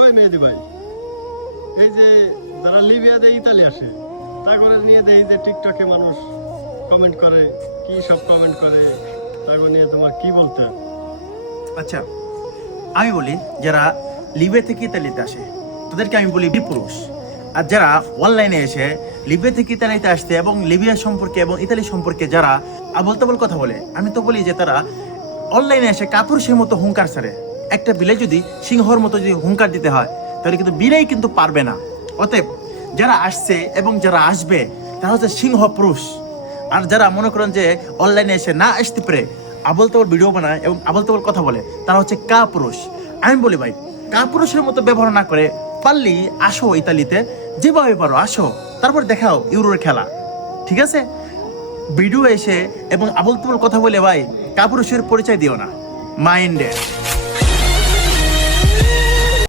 ওই মেহেদি ভাই, এই যে যারা লিবিয়াতে ইতালি আসে তা করে নিয়ে দেই যে টিকটকে মানুষ কমেন্ট করে, কি সব কমেন্ট করে তাকে নিয়ে তোমার কি বলতে? আচ্ছা আমি বলি, যারা লিবিয়া থেকে ইতালিতে আসে, তাদেরকে আমি বলি পুরুষ আর যারা অনলাইনে এসে লিবিয়া থেকে ইতালিতে আসতে এবং লিবিয়া সম্পর্কে এবং ইতালি সম্পর্কে যারা আবল তাবল কথা বলে, আমি তো বলি যে তারা অনলাইনে এসে কাপুরুষের মতো হুঙ্কার ছাড়ে। একটা বিলে যদি সিংহর মতো যদি হুঙ্কার দিতে হয়, তাহলে কিন্তু বিলেই কিন্তু পারবে না। অতএব যারা আসছে এবং যারা আসবে, তারা হচ্ছে সিংহ পুরুষ। আর যারা মনে করেন যে অনলাইনে এসে না আসতে পারে আবল তাবল ভিডিও বানায় এবং আবল তাবল কথা বলে, তারা হচ্ছে কা পুরুষ। আমি বলি ভাই, কা পুরুষের মতো ব্যবহার না করে পারলি আসো ইতালিতে, যেভাবে পারো আসো, তারপর দেখাও ইউরোর খেলা। ঠিক আছে? ভিডিও এসে এবং আবল তাবল কথা বলে ভাই, কা পুরুষের পরিচয় দিও না। মাইন্ডে